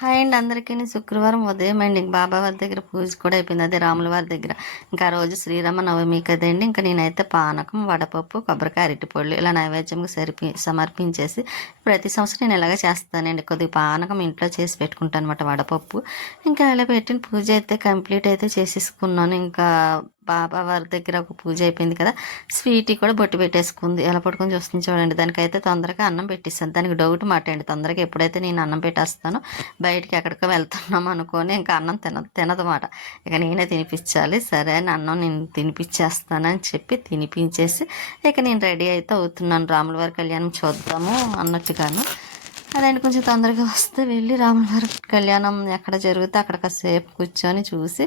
Hi అండి అందరికీ. శుక్రవారం ఉదయం అండి ఇంక బాబా వారి దగ్గర పూజ కూడా అయిపోయింది. అదే రాముల వారి దగ్గర. ఇంకా ఆ రోజు శ్రీరామ నవమి కదండి. ఇంకా నేనైతే పానకం, వడపప్పు, కొబ్బరికాయ, అరటిపళ్ళు ఇలా నైవేద్యంగా సమర్పించేసి ప్రతి సంవత్సరం నేను ఇలాగే చేస్తానండి. కొద్దిగా పానకం ఇంట్లో చేసి పెట్టుకుంటాను అనమాట, వడపప్పు. ఇంకా ఇలా పెట్టిన పూజ అయితే కంప్లీట్ అయితే చేసేసుకున్నాను. ఇంకా బాబా వారి దగ్గర ఒక పూజ అయిపోయింది కదా, స్వీటీ కూడా బొట్టు పెట్టేసుకుంది. ఎలా పట్టుకొని చూస్తుంది చూడండి. దానికైతే తొందరగా అన్నం పెట్టిస్తాను. దానికి డౌట్ మాట అండి, తొందరగా ఎప్పుడైతే నేను అన్నం పెట్టేస్తానో బయటికి ఎక్కడికో వెళ్తున్నాం అనుకొని ఇంకా అన్నం తినదన్నమాట. ఇక నేనే తినిపించాలి. సరే అని అన్నం నేను తినిపించేస్తానని చెప్పి తినిపించేసి ఇక నేను రెడీ అయితే అవుతున్నాను. రాముల వారి కళ్యాణం చూద్దాము అన్నట్టుగాను. అదండి, కొంచెం తొందరగా వస్తే వెళ్ళి రాముల వారి కళ్యాణం ఎక్కడ జరిగితే అక్కడ కాసేపు కూర్చొని చూసి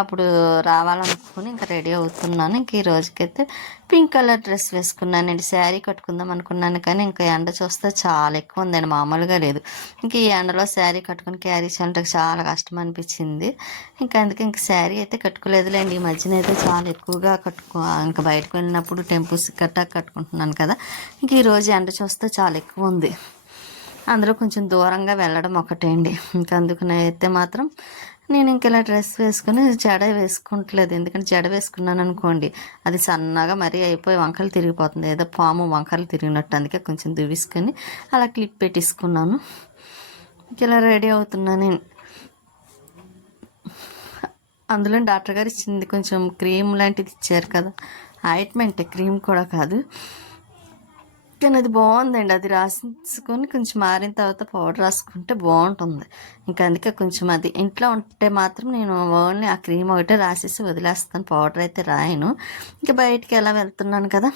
అప్పుడు రావాలనుకుని ఇంకా రెడీ అవుతున్నాను. ఇంక ఈ రోజుకైతే పింక్ కలర్ డ్రెస్ వేసుకున్నానండి. శారీ కట్టుకుందాం అనుకున్నాను కానీ ఇంకా ఎండ చూస్తే చాలా ఎక్కువ ఉందండి, మామూలుగా లేదు. ఇంక ఈ ఎండలో శారీ కట్టుకుని క్యారీ చేయడానికి చాలా కష్టం అనిపించింది. ఇంకా అందుకే ఇంక శారీ అయితే కట్టుకోలేదులేండి. ఈ మధ్యన అయితే చాలా ఎక్కువగా ఇంకా బయటకు వెళ్ళినప్పుడు టెంపుల్స్ గట్టా కట్టుకుంటున్నాను కదా. ఇంక ఈరోజు ఎండ చూస్తే చాలా ఎక్కువ ఉంది. అందులో కొంచెం దూరంగా వెళ్ళడం ఒకటే అండి. ఇంకా అందుకనైతే మాత్రం నేను ఇంక ఇలా డ్రెస్ వేసుకుని జడ వేసుకుంటలేదు. ఎందుకంటే జడ వేసుకున్నాను అనుకోండి, అది సన్నగా మరీ అయిపోయి వంకలు తిరిగిపోతుంది, ఏదో పాము వంకలు తిరిగినట్టు. అందుకే కొంచెం దువ్వేసుకొని అలా క్లిప్ పెట్టేసుకున్నాను. ఇంక ఇలా రెడీ అవుతున్నాను. అందులో డాక్టర్ గారు ఇచ్చింది కొంచెం క్రీమ్ లాంటిది ఇచ్చారు కదా, ఆయింట్మెంట్, క్రీమ్ కూడా కాదు. కానీ అది బాగుందండి. అది రాసుకొని కొంచెం మారిన తర్వాత పౌడర్ రాసుకుంటే బాగుంటుంది. ఇంకా అందుకే కొంచెం అది ఇంట్లో ఉంటే మాత్రం నేను ఓన్లీ ఆ క్రీమ్ ఒకటే రాసేసి వదిలేస్తాను, పౌడర్ అయితే రాయను. ఇంకా బయటికి ఎలా వెళ్తున్నాను కదా,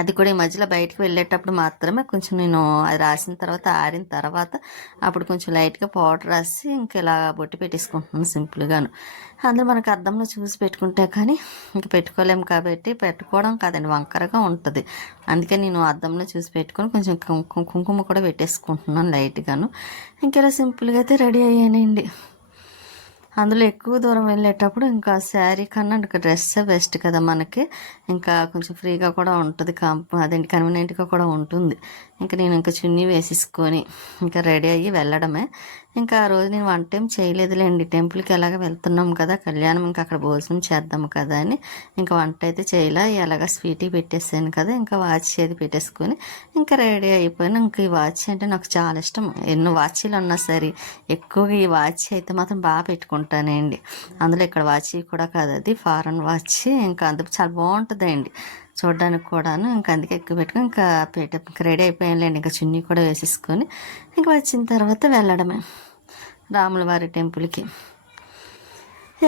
అది కూడా ఈ మధ్యలో బయటకు వెళ్ళేటప్పుడు మాత్రమే కొంచెం నేను అది రాసిన తర్వాత ఆరిన తర్వాత అప్పుడు కొంచెం లైట్గా పౌడర్ రాసి ఇంకా ఇలా బొట్టు పెట్టేసుకుంటున్నాను సింపుల్గాను. అందులో మనకు అద్దంలో చూసి పెట్టుకుంటే కానీ ఇంకా పెట్టుకోలేము కాబట్టి, పెట్టుకోవడం కాదండి వంకరగా ఉంటుంది. అందుకే నేను అద్దంలో చూసి పెట్టుకొని కొంచెం కుంకుమ కూడా పెట్టేసుకుంటున్నాను లైట్గాను. ఇంకెలా సింపుల్గా అయితే రెడీ అయ్యానండి. అందులో ఎక్కువ దూరం వెళ్ళేటప్పుడు ఇంకా శారీ కన్నా ఇంకా డ్రెస్సే బెస్ట్ కదా మనకి. ఇంకా కొంచెం ఫ్రీగా కూడా ఉంటుంది, అదేంటి కన్వీనియంట్గా కూడా ఉంటుంది. ఇంకా నేను ఇంకా చున్నీ వేసేసుకొని ఇంకా రెడీ అయ్యి వెళ్ళడమే. ఇంకా ఆ రోజు నేను వంట ఏం చేయలేదులేండి. టెంపుల్కి ఎలాగ వెళ్తున్నాం కదా, కళ్యాణం ఇంకా అక్కడ భోజనం చేద్దాము కదా అని ఇంకా వంట అయితే చేయలే. ఎలాగ స్వీటీ పెట్టేసాను కదా, ఇంకా వాచ్ చేతి పెట్టేసుకొని ఇంకా రెడీ అయిపోయాను. ఇంకా ఈ వాచ్ అంటే నాకు చాలా ఇష్టం. ఎన్నో వాచీలు ఉన్నా సరే ఎక్కువగా ఈ వాచ్ అయితే మాత్రం బాగా పెట్టుకుంటానండి. అందులో ఇక్కడ వాచ్ కూడా కాదు, అది ఫారెన్ వాచ్. ఇంకా అందుకు చాలా బాగుంటుందండి చూడడానికి కూడాను. ఇంకా అందుకే ఎక్కువ పెట్టుకుని ఇంకా రెడీ అయిపోయానులేండి. ఇంకా చున్నీ కూడా వేసేసుకొని ఇంకా వచ్చిన తర్వాత వెళ్ళడమే రాముల వారి టెంపుల్కి.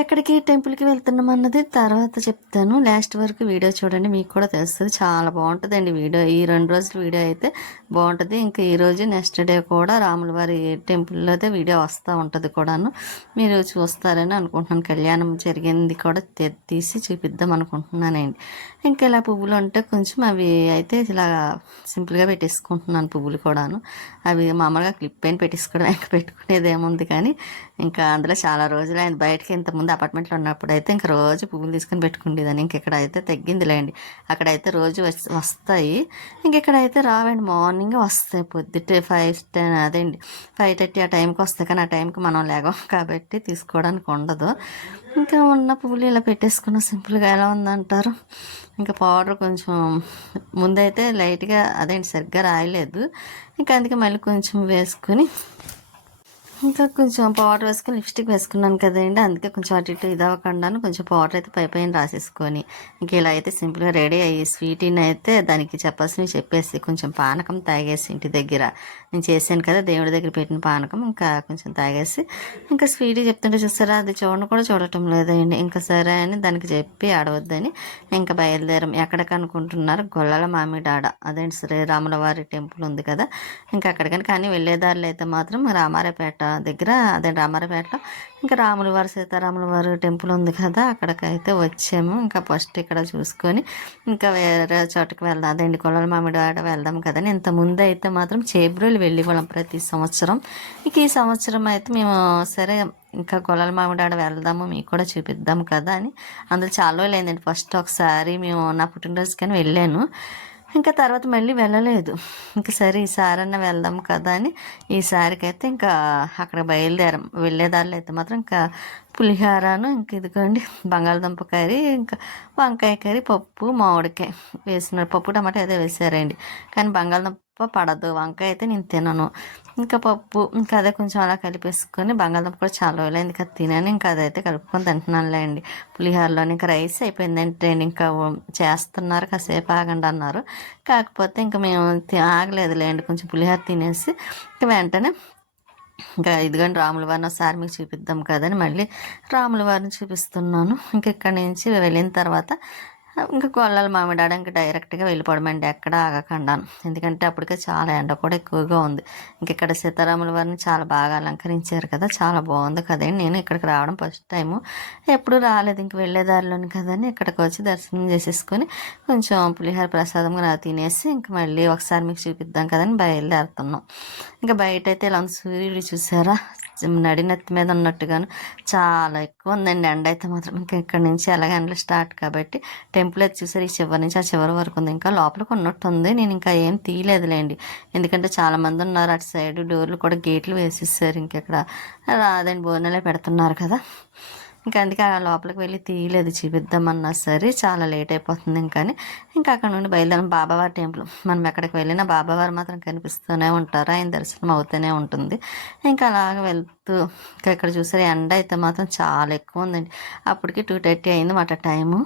ఎక్కడికి టెంపుల్కి వెళ్తున్నాం అన్నది తర్వాత చెప్తాను. లాస్ట్ వరకు వీడియో చూడండి, మీకు కూడా తెలుస్తుంది. చాలా బాగుంటుందండి వీడియో. ఈ 2 రోజుల వీడియో అయితే బాగుంటుంది. ఇంకా ఈరోజు నెక్స్ట్ డే కూడా రాముల వారి టెంపుల్లో అయితే వీడియో వస్తూ ఉంటుంది కూడాను. మీరు చూస్తారని అనుకుంటున్నాను. కళ్యాణం జరిగింది కూడా తీసి చూపిద్దాం అనుకుంటున్నానండి. ఇంకా ఇలా పువ్వులు ఉంటే కొంచెం అవి అయితే ఇలా సింపుల్గా పెట్టేసుకుంటున్నాను. పువ్వులు కూడాను అవి మామూలుగా క్లిప్ పైన పెట్టేసుకోవడం, ఇంకా పెట్టుకునేది ఏముంది కానీ ఇంకా అందులో చాలా రోజులు అయింది. బయటకి ఇంతకుముందు అపార్ట్మెంట్లో ఉన్నప్పుడు అయితే ఇంకా రోజు పువ్వులు తీసుకొని పెట్టుకుండేదాన్ని. ఇంక ఇక్కడ అయితే తగ్గిందిలేండి. అక్కడైతే రోజు వస్తాయి, ఇంకెక్కడైతే రావండి. మార్నింగ్ వస్తాయి పొద్దుటే 5:10 అదేండి 5:30 ఆ టైంకి వస్తాయి. కానీ ఆ టైంకి మనం లేగం కాబట్టి తీసుకోవడానికి ఉండదు. ఇంకా ఉన్న పువ్వులు ఇలా పెట్టేసుకున్న సింపుల్గా ఎలా ఉందంటారు. ఇంకా పౌడర్ కొంచెం ముందైతే లైట్గా అదేంటి సరిగ్గా రాయలేదు. ఇంకా అందుకే మళ్ళీ కొంచెం వేసుకొని ఇంకా కొంచెం పౌడర్ వేసుకొని లిప్స్టిక్ వేసుకున్నాను కదండి. అందుకే కొంచెం అటు ఇటు ఇదవ్వకుండా కొంచెం పౌడర్ అయితే పైన రాసేసుకొని ఇంక ఇలా అయితే సింపుల్గా రెడీ అయ్యి స్వీటీని అయితే దానికి చెప్పాల్సినవి చెప్పేసి కొంచెం పానకం తాగేసి ఇంటి దగ్గర నేను చేశాను కదా దేవుడి దగ్గర పెట్టిన పానకం ఇంకా కొంచెం తాగేసి ఇంకా స్వీటీ చెప్తుంటే చూస్తారా, అది కూడా చూడటం లేదండి. ఇంకా సరే అని దానికి చెప్పి ఆడవద్దని ఇంకా బయలుదేరం. ఎక్కడికి అనుకుంటున్నారు, గొల్లల మామిడాడ అదేంటి శ్రీరాముల వారి టెంపుల్ ఉంది కదా, ఇంకా అక్కడికని. కానీ వెళ్ళేదారులు అయితే మాత్రం రామారావుపేట దగ్గర, అదే రామారావుపేటలో ఇంకా రాముల వారు సీతారాముల వారు టెంపుల్ ఉంది కదా, అక్కడికైతే వచ్చాము. ఇంకా ఫస్ట్ ఇక్కడ చూసుకొని ఇంకా వేరే చోటుకి వెళ్దాం, అదేంటి కొల్లల మామిడాడ వెళ్దాం కదని. ఇంత ముందు అయితే మాత్రం చేబ్రోలు వెళ్ళి వాళ్ళం ప్రతి సంవత్సరం. ఇక ఈ సంవత్సరం అయితే మేము సరే ఇంకా కొల్లల మామిడాడ వెళ్దాము, మీకు కూడా చూపిద్దాము కదా అని. అందులో చాలా రోజులు అయిందండి. ఫస్ట్ ఒకసారి మేము నా పుట్టినరోజుకని వెళ్ళాను. ఇంకా తర్వాత మళ్ళీ వెళ్ళలేదు. ఇంక సరే ఈసారన్నా వెళ్దాం కదా అని ఈసారికైతే ఇంకా అక్కడ బయలుదేరాం. వెళ్ళేదారిలో అయితే మాత్రం ఇంకా పులిహోరను ఇంక ఇదిగోండి బంగాళదుంప కర్రీ, ఇంకా వంకాయ కర్రీ, పప్పు, మామిడికాయ వేసినారు. పప్పు టమాటా ఏదో వేసారండి, కానీ బంగాళదుంప పడదు, వంకాయ అయితే నేను తినను. ఇంకా పప్పు ఇంకా అదే కొంచెం అలా కలిపేసుకొని, బంగాళదుంప కూడా చాలా రోజులైంది ఇంకా తినని, ఇంకా అదైతే కలుపుకొని తింటున్నానులే అండి పులిహోరలోని. ఇంకా రైస్ అయిపోయిందంటే ఇంకా చేస్తున్నారు, కాసేపు ఆగండి అన్నారు. కాకపోతే ఇంకా మేము ఆగలేదులేండి, కొంచెం పులిహోర తినేసి ఇంకా వెంటనే ఇంకా ఇదిగోండి రాముల వారిని ఒకసారి మీకు చూపిద్దాం కదని మళ్ళీ రాముల వారిని చూపిస్తున్నాను. ఇంక ఇక్కడి నుంచి వెళ్ళిన తర్వాత ఇంకా గొల్లల మామిడాడ ఇంకా డైరెక్ట్గా వెళ్ళిపోవడమండి, ఎక్కడ ఆగకుండాను. ఎందుకంటే అప్పటికే చాలా ఎండ కూడా ఎక్కువగా ఉంది. ఇంక ఇక్కడ సీతారాముల వారిని చాలా బాగా అలంకరించారు కదా, చాలా బాగుంది కదండి. నేను ఇక్కడికి రావడం ఫస్ట్ టైము, ఎప్పుడు రాలేదు. ఇంక వెళ్ళేదారిలోని కదని ఇక్కడికి వచ్చి దర్శనం చేసేసుకొని కొంచెం పులిహోర ప్రసాదంగా తినేసి ఇంక మళ్ళీ ఒకసారి మీకు చూపిద్దాం కదని బయలుదేరుతున్నాం. ఇంకా బయట అయితే ఇలా సూర్యుడు చూసారా, నడినెత్తి మీద ఉన్నట్టుగాను చాలా ఎక్కువ ఉందండి ఎండ అయితే మాత్రం. ఇంకా ఇక్కడ నుంచి అలాగే ఎండలు స్టార్ట్ కాబట్టి టెంపుల్ అయితే చూసారు, ఈ చివరి నుంచి ఆ చివరి వరకు ఉంది. ఇంకా లోపలికి ఉన్నట్టుంది, నేను ఇంకా ఏం తీయలేదులేండి, ఎందుకంటే చాలామంది ఉన్నారు అటు సైడ్. డోర్లు కూడా గేట్లు వేసేసారు, ఇంకెక్కడ రాదండి, భోజనాలే పెడుతున్నారు కదా. ఇంకా అందుకే ఆ లోపలికి వెళ్ళి తీయలేదు, చూపిద్దామన్నా సరే చాలా లేట్ అయిపోతుంది. ఇంకా అక్కడ నుండి బయలుదేరం బాబావారి టెంపుల్. మనం ఎక్కడికి వెళ్ళినా బాబావారు మాత్రం కనిపిస్తూనే ఉంటారు, ఆయన దర్శనం అవుతూనే ఉంటుంది. ఇంకా అలాగ వెళ్తూ ఇంకా ఇక్కడ చూసారు ఎండ అయితే మాత్రం చాలా ఎక్కువ ఉందండి. అప్పటికి 2:30 అయింది మాట టైము.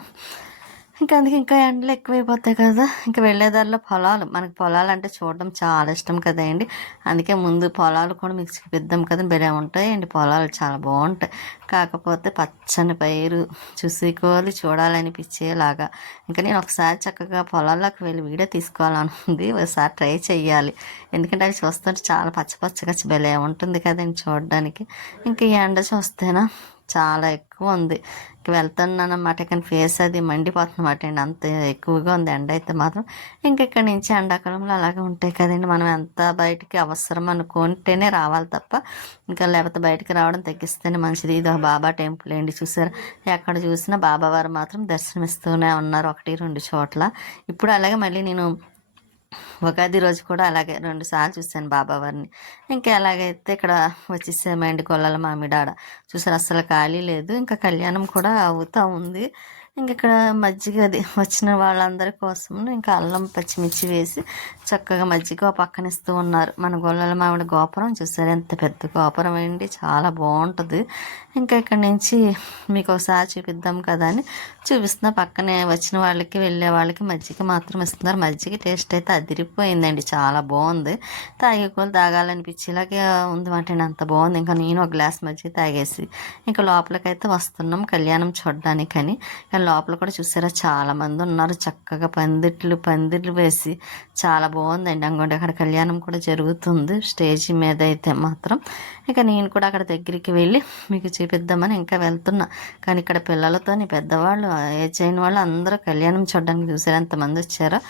ఇంకా అందుకే ఇంకా ఎండలు ఎక్కువైపోతాయి కదా. ఇంకా వెళ్ళేదారిలో పొలాలు, మనకి పొలాలు అంటే చూడడం చాలా ఇష్టం కదండి. అందుకే ముందు పొలాలు కూడా మీకు చూపిద్దాం కదా, భలే ఉంటాయండి పొలాలు, చాలా బాగుంటాయి. కాకపోతే పచ్చని పైరు చూడాలనిపించేలాగా. ఇంకా నేను ఒకసారి చక్కగా పొలాల్లోకి వెళ్ళి వీడియో తీసుకోవాలనుంది, ఒకసారి ట్రై చెయ్యాలి. ఎందుకంటే అవి చూస్తుంటే చాలా పచ్చగా భలే ఉంటుంది కదండి చూడడానికి. ఇంకా ఈ ఎండ చూస్తేనా చాలా ఎక్కువ ఉంది. ఇంక వెళ్తున్నాను అన్నమాట, కానీ ఫేస్ అది మండిపోతుందన్నమాట అండి, అంత ఎక్కువగా ఉంది ఎండ అయితే మాత్రం. ఇక్కడి నుంచి ఎండాకాలంలో అలాగే ఉంటాయి కదండి, మనం ఎంత బయటికి అవసరం అనుకుంటేనే రావాలి తప్ప, ఇంకా లేకపోతే బయటికి రావడం తగ్గిస్తేనే మంచిది. ఇది బాబా టెంపుల్ అండి, చూసారు ఎక్కడ చూసినా బాబావారు మాత్రం దర్శనమిస్తూనే ఉన్నారు, 1-2 చోట్ల. ఇప్పుడు అలాగే మళ్ళీ నేను ఉగాది రోజు కూడా అలాగే 2 సార్లు చూశాను బాబావారిని. ఇంకా ఎలాగైతే ఇక్కడ వచ్చేసామండి గొల్లల మామిడాడ. చూసారు అస్సలు ఖాళీ లేదు, ఇంకా కళ్యాణం కూడా అవుతూ ఉంది. ఇక్కడ మజ్జిగ అది వచ్చిన వాళ్ళందరి కోసం ఇంకా అల్లం పచ్చిమిర్చి వేసి చక్కగా మజ్జిగ పక్కన ఇస్తూ ఉన్నారు. మన గొల్లల మామిడి గోపురం చూసారు, ఎంత పెద్ద గోపురం అండి, చాలా బాగుంటుంది. ఇంకా ఇక్కడి నుంచి మీకు ఒకసారి చూపిద్దాం కదా అని చూపిస్తున్నా. పక్కనే వచ్చిన వాళ్ళకి వెళ్ళే వాళ్ళకి మజ్జిగ మాత్రం ఇస్తున్నారు. మజ్జిగ టేస్ట్ అయితే అదిరిపోయిందండి, చాలా బాగుంది. తాగాలనిపించేలాగే ఉంది అంటే అంత బాగుంది. ఇంకా నేను ఒక గ్లాస్ మజ్జిగ తాగేసి ఇంకా లోపలికైతే వస్తున్నాం కళ్యాణం చూడడానికని. కానీ లోపల కూడా చూసారా చాలా మంది ఉన్నారు, చక్కగా పందిర్లు వేసి చాలా బాగుందండి. అంగోండి అక్కడ కళ్యాణం కూడా జరుగుతుంది స్టేజ్ మీద అయితే మాత్రం. ఇక నేను కూడా అక్కడ దగ్గరికి వెళ్ళి మీకు చూపిద్దామని ఇంకా వెళ్తున్నా. కానీ ఇక్కడ పిల్లలతోని పెద్దవాళ్ళు, ఏజ్ అయిన వాళ్ళు అందరూ కళ్యాణం చూడడానికి చూసారు ఎంతమంది వచ్చారో.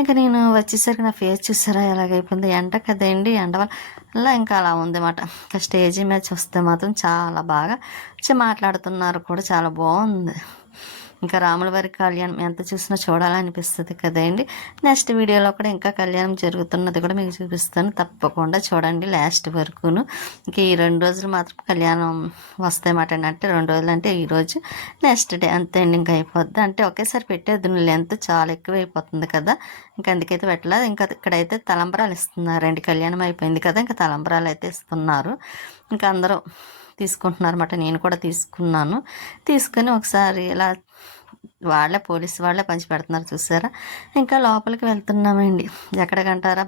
ఇంకా నేను వచ్చేసరికి నా ఫేస్ చూసారా ఎలాగైపోయింది, ఎండ కదండి, ఎండ వల్ల ఇంకా అలా ఉందన్నమాట. ఇంకా స్టేజీ మీద చూస్తే మాత్రం చాలా బాగా మాట్లాడుతున్నారు కూడా, చాలా బాగుంది. ఇంకా రాముల వారి కళ్యాణం ఎంత చూసినా చూడాలనిపిస్తుంది కదండి. నెక్స్ట్ వీడియోలో కూడా ఇంకా కళ్యాణం జరుగుతున్నది కూడా మీకు చూపిస్తాను, తప్పకుండా చూడండి లాస్ట్ వరకును. ఇంకా ఈ 2 రోజులు మాత్రం కళ్యాణం వస్తాయన్నమాట అండి. అంటే 2 రోజులు అంటే ఈరోజు నెక్స్ట్ డే అంతే అండి, ఇంకా అయిపోద్ది. అంటే ఒకేసారి పెట్టేది లెంత్ చాలా ఎక్కువ అయిపోతుంది కదా, ఇంకా అందుకైతే పెట్టలేదు. ఇంకా ఇక్కడైతే తలంబరాలు ఇస్తున్నారండి, కళ్యాణం అయిపోయింది కదా, ఇంకా తలంబరాలు అయితే ఇస్తున్నారు. ఇంకా అందరూ తీసుకుంటున్నారు అన్నమాట, నేను కూడా తీసుకున్నాను. తీసుకొని ఒకసారి ఇలా పోలీసు వాళ్ళే పంచి పెడుతున్నారు చూసారా. ఇంకా లోపలికి వెళ్తున్నామండి, ఎక్కడికంటారా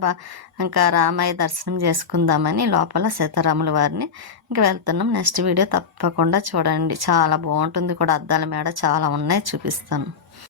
ఇంకా రామయ్య దర్శనం చేసుకుందామని లోపల సీతారాముల వారిని ఇంకా వెళ్తున్నాం. నెక్స్ట్ వీడియో తప్పకుండా చూడండి, చాలా బాగుంటుంది కూడా, అద్దాల మేడ చాలా ఉన్నాయి, చూపిస్తాను.